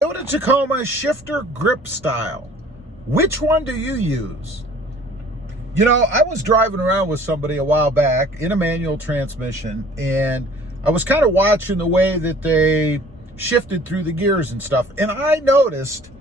Toyota Tacoma Shifter Grip Style. Which one do you use? You know, I was driving around with somebody a while back in a manual transmission, and I was kind of watching the way that they shifted through the gears and stuff, and I noticed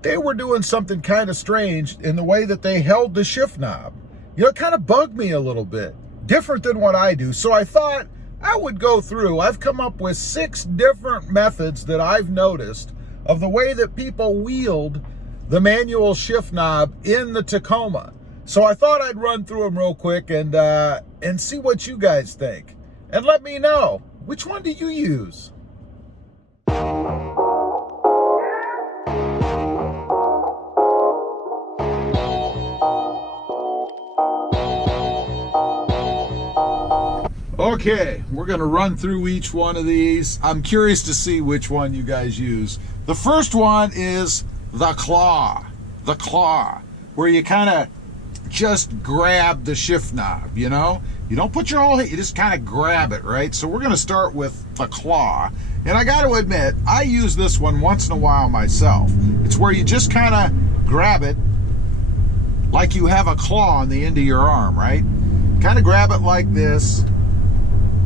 they were doing something kind of strange in the way that they held the shift knob. You know, it kind of bugged me a little bit, different than what I do. So I thought I would go through. I've come up with 6 different methods that I've noticed of the way that people wield the manual shift knob in the Tacoma. So I thought I'd run through them real quick and see what you guys think. And let me know, which one do you use? Okay, we're going to run through each one of these. I'm curious to see which one you guys use. The first one is the claw, where you kind of just grab the shift knob, you know? You don't put your whole hit, you just kind of grab it, right? So we're going to start with the claw. And I got to admit, I use this one once in a while myself. It's where you just kind of grab it like you have a claw on the end of your arm, right? Kind of grab it like this.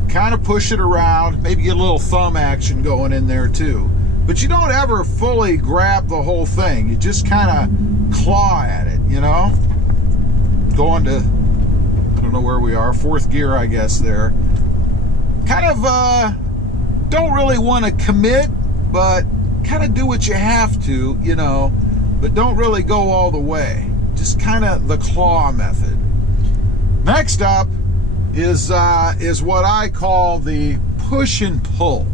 Kind of push it around, maybe get a little thumb action going in there too. But you don't ever fully grab the whole thing. You just kind of claw at it, you know? Going to, I don't know where we are, 4th gear, I guess there. Kind of don't really want to commit, but kind of do what you have to, you know, but don't really go all the way. Just kind of the claw method. Next up is what I call the push and pull.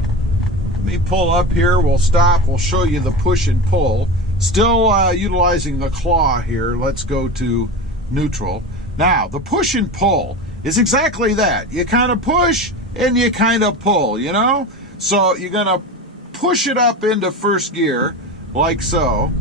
Let me pull up here, we'll stop, we'll show you the push and pull. Still utilizing the claw here. Let's go to neutral. Now, the push and pull is exactly that. You kind of push and you kind of pull, you know? So you're gonna push it up into 1st gear, like so.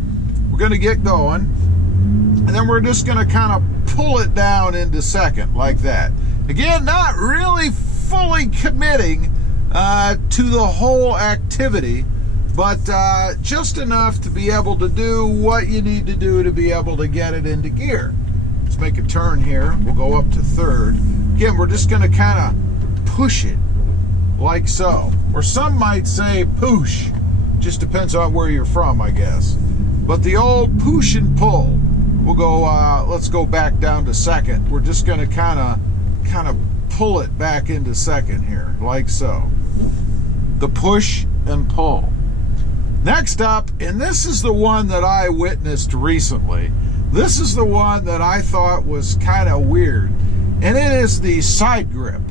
We're gonna get going, and then we're just gonna kind of pull it down into 2nd, like that. Again, not really fully committing to the whole activity, but just enough to be able to do what you need to do to be able to get it into gear. Let's make a turn here. We'll go up to 3rd. Again, we're just going to kind of push it like so. Or some might say push. Just depends on where you're from, I guess. But the old push and pull. We'll go, let's go back down to 2nd. We're just going to kind of pull it back into 2nd here, like so. The push and pull. Next up, and this is the one that I witnessed recently. This is the one that I thought was kind of weird, and it is the side grip.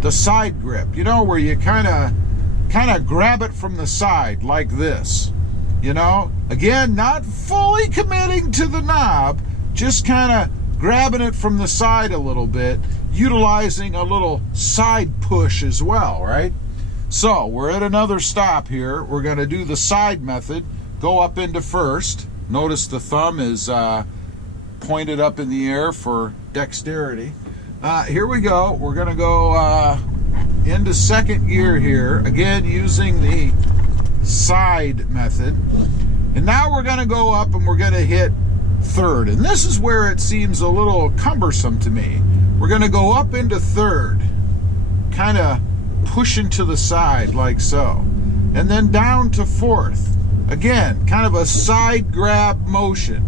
The side grip, you know, where you kind of grab it from the side like this. You know, again, not fully committing to the knob, just kind of grabbing it from the side a little bit, utilizing a little side push as well, right? So we're at another stop here. We're going to do the side method, go up into 1st. Notice the thumb is pointed up in the air for dexterity. Here we go. We're going to go into 2nd gear here, again using the side method. And now we're going to go up and we're going to hit 3rd. And this is where it seems a little cumbersome to me. We're going to go up into 3rd, kind of pushing to the side like so, and then down to 4th. Again, kind of a side grab motion.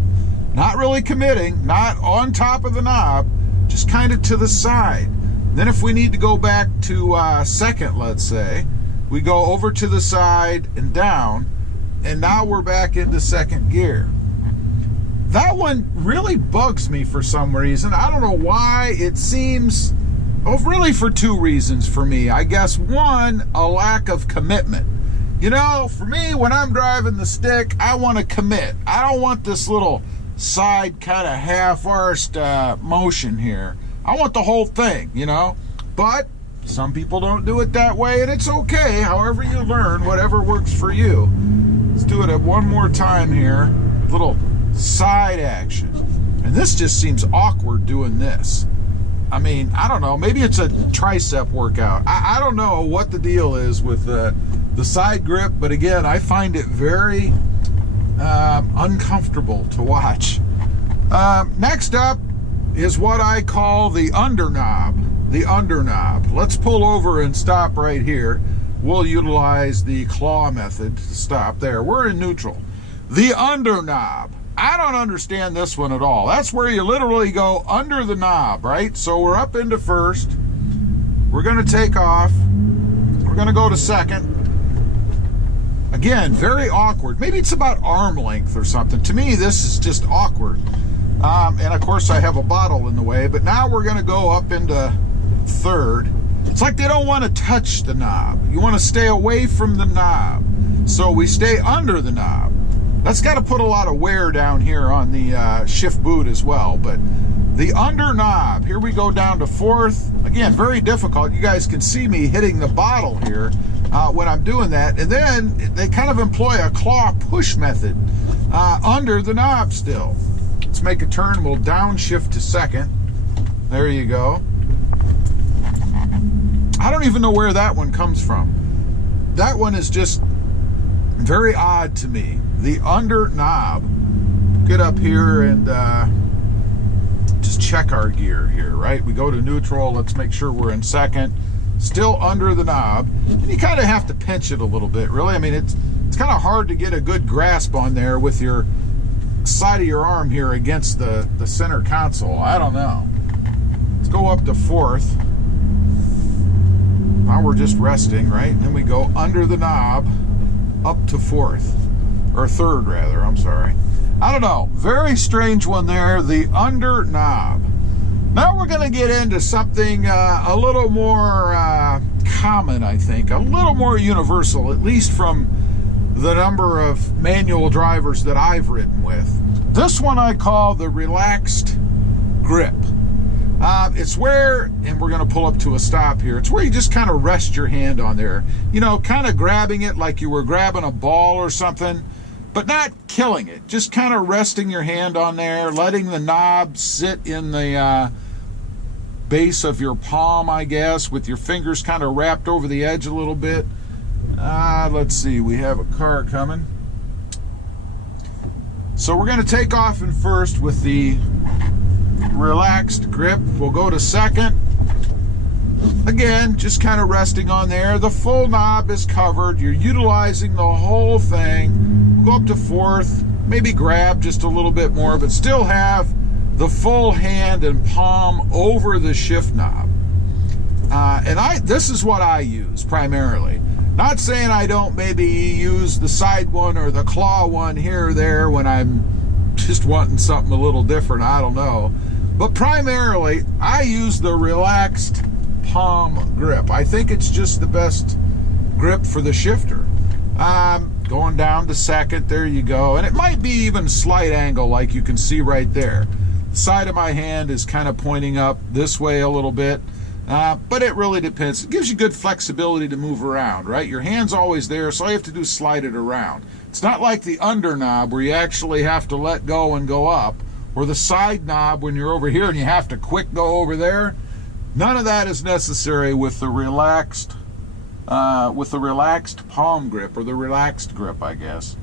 Not really committing, not on top of the knob, just kind of to the side. Then if we need to go back to 2nd, let's say, we go over to the side and down, and now we're back into 2nd gear. That one really bugs me for some reason. I don't know why. It seems, oh, really for 2 reasons for me. I guess 1, a lack of commitment. You know, for me, when I'm driving the stick, I want to commit. I don't want this little side kind of half-arsed motion here. I want the whole thing, you know. But some people don't do it that way, and it's okay. However you learn, whatever works for you. Let's do it one more time here. Little side action. And this just seems awkward doing this. I mean, I don't know, maybe it's a tricep workout. I don't know what the deal is with the side grip, but again, I find it very uncomfortable to watch. Next up is what I call the under knob. The under knob. Let's pull over and stop right here. We'll utilize the claw method to stop there. We're in neutral. The under knob. I don't understand this one at all. That's where you literally go under the knob, right? So we're up into first. We're going to take off. We're going to go to second. Again, very awkward. Maybe it's about arm length or something. To me, this is just awkward. And of course, I have a bottle in the way. But now we're going to go up into third. It's like they don't want to touch the knob. You want to stay away from the knob. So we stay under the knob. That's got to put a lot of wear down here on the shift boot as well. But the under knob, here we go down to fourth. Again, very difficult. You guys can see me hitting the bottle here when I'm doing that. And then they kind of employ a claw push method under the knob still. Let's make a turn. We'll downshift to second. There you go. I don't even know where that one comes from. That one is just very odd to me. The under knob. Get up here and just check our gear here, right? We go to neutral. Let's make sure we're in second. Still under the knob. And you kind of have to pinch it a little bit, really. I mean, it's kind of hard to get a good grasp on there with your side of your arm here against the center console. I don't know. Let's go up to fourth. Now we're just resting, right? And then we go under the knob up to fourth. Or third, rather. I'm sorry. I don't know. Very strange one there. The under knob. Now we're going to get into something a little more common, I think. A little more universal, at least from the number of manual drivers that I've ridden with. This one I call the relaxed grip. It's where, and we're going to pull up to a stop here, it's where you just kind of rest your hand on there. You know, kind of grabbing it like you were grabbing a ball or something, but not killing it. Just kind of resting your hand on there, letting the knob sit in the base of your palm, I guess, with your fingers kind of wrapped over the edge a little bit. Let's see, we have a car coming. So we're going to take off in first with the relaxed grip. We'll go to second. Again, just kind of resting on there. The full knob is covered. You're utilizing the whole thing. We'll go up to fourth. Maybe grab just a little bit more, but still have the full hand and palm over the shift knob. This is what I use primarily. Not saying I don't maybe use the side one or the claw one here or there when I'm just wanting something a little different. I don't know. But primarily, I use the relaxed palm grip. I think it's just the best grip for the shifter. Going down to second, there you go. And it might be even slight angle like you can see right there. The side of my hand is kind of pointing up this way a little bit. But it really depends. It gives you good flexibility to move around, right? Your hand's always there, so all you have to do is slide it around. It's not like the under knob where you actually have to let go and go up, or the side knob when you're over here and you have to quick go over there. None of that is necessary with the relaxed palm grip, or the relaxed grip, I guess.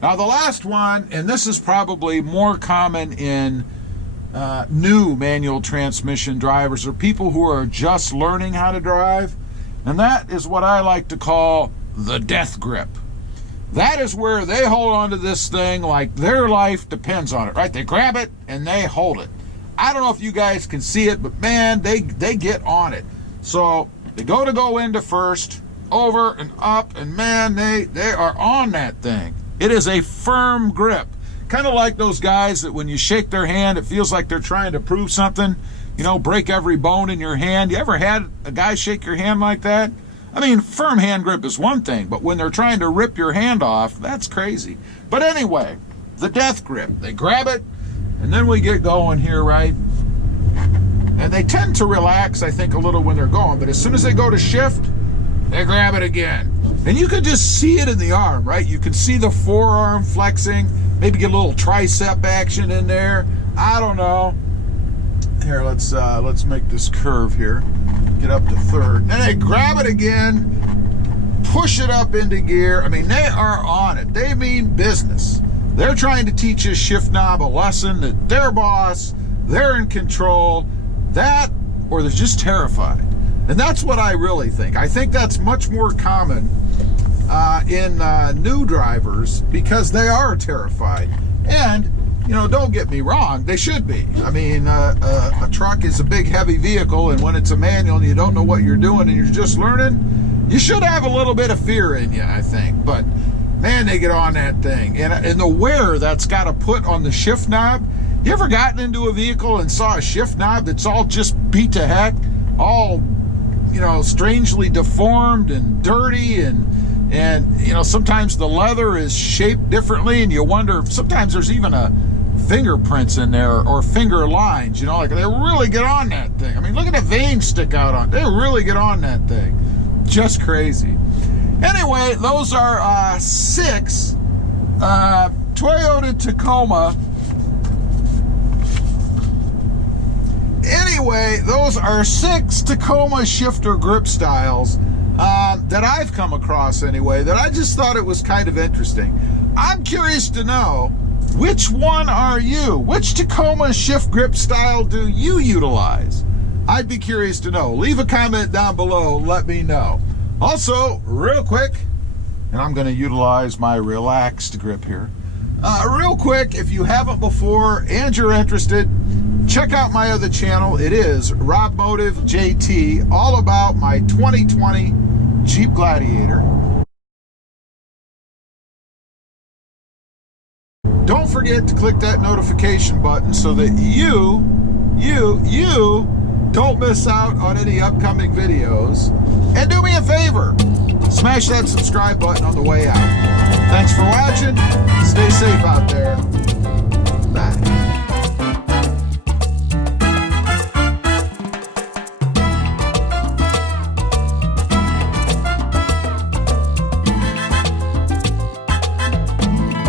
Now the last one, and this is probably more common in new manual transmission drivers, or people who are just learning how to drive, and that is what I like to call the death grip. That is where they hold on to this thing like their life depends on it, right? They grab it and they hold it. I don't know if you guys can see it, but man, they get on it. So they go into first, over and up, and man, they are on that thing. It is a firm grip. Kind of like those guys that when you shake their hand, it feels like they're trying to prove something. You know, break every bone in your hand. You ever had a guy shake your hand like that? I mean, firm hand grip is one thing, but when they're trying to rip your hand off, that's crazy. But anyway, the death grip. They grab it, and then we get going here, right? And they tend to relax, I think, a little when they're going, but as soon as they go to shift, they grab it again. And you can just see it in the arm, right? You can see the forearm flexing, maybe get a little tricep action in there. I don't know. Here, let's make this curve here. Get up to third. And they grab it again, push it up into gear. I mean, they are on it. They mean business. They're trying to teach this shift knob a lesson that they're boss, they're in control, that, or they're just terrified. And that's what I really think. I think that's much more common in new drivers, because they are terrified. And, you know, don't get me wrong, they should be. I mean, a truck is a big, heavy vehicle, and when it's a manual and you don't know what you're doing and you're just learning, you should have a little bit of fear in you, I think. But man, they get on that thing. And the wear that's got to put on the shift knob. You ever gotten into a vehicle and saw a shift knob that's all just beat to heck, all, you know, strangely deformed and dirty, and you know, sometimes the leather is shaped differently, and you wonder if sometimes there's even a fingerprints in there or finger lines, you know, like they really get on that thing. I mean, look at the veins stick out on it. They really get on that thing. Just crazy. Anyway, those are 6 Toyota Tacoma. Anyway, those are 6 Tacoma Shifter Grip Styles that I've come across anyway, that I just thought it was kind of interesting. I'm curious to know, which one are you? Which Tacoma Shift Grip Style do you utilize? I'd be curious to know. Leave a comment down below, let me know. Also, real quick, and I'm going to utilize my relaxed grip here. Real quick, if you haven't before and you're interested, check out my other channel. It is RobMotive JT, all about my 2020 Jeep Gladiator. Don't forget to click that notification button so that you don't miss out on any upcoming videos. And do me a favor, smash that subscribe button on the way out. Thanks for watching. Stay safe out there.